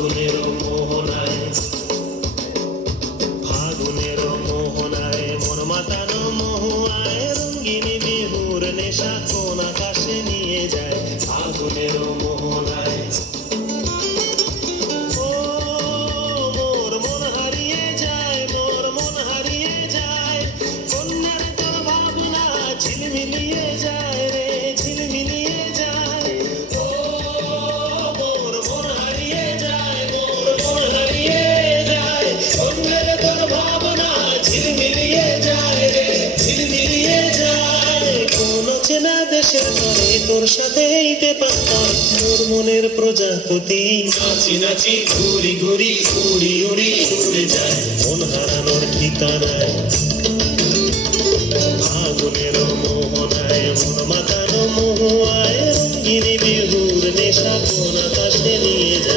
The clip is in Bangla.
ফাগুনের মোহনায়, ফাগুনের মোহনায় মন মাতানো মহুয়ায় রঙ্গিনী বিহুর নেশা কোন আকাশে নিয়ে যায়। ফাগুনের মোহনায় ও মোর মন হারিয়ে যায়, মোর মন হারিয়ে যায়, কন্যার তোর ভাবনা ঝিলমিলিয়ে যায় রে, ঝিলমিলিয়ে যায়। ও মোর মন হারিয়ে যায়, মোর মন হারিয়ে যায়, কন্যার তোর ভাবনা ঝিলমিলিয়ে যায় রে, ঝিলমিলিয়ে যায়। কোন চেনা দেশের তরে তোর সাথে এইতে পারতাম মোর মনের প্রজাপতি, নাচি নাচি ঘুরি ঘুরি উড়ি উড়ি উড়ে যায় মন হারানোর ঠিকানায়। ফাগুনের মোহনায় মন মাতানো মহুয়ায় রঙ্গিনী বিহুর নেশা কোন আকাশে নিয়ে যায়।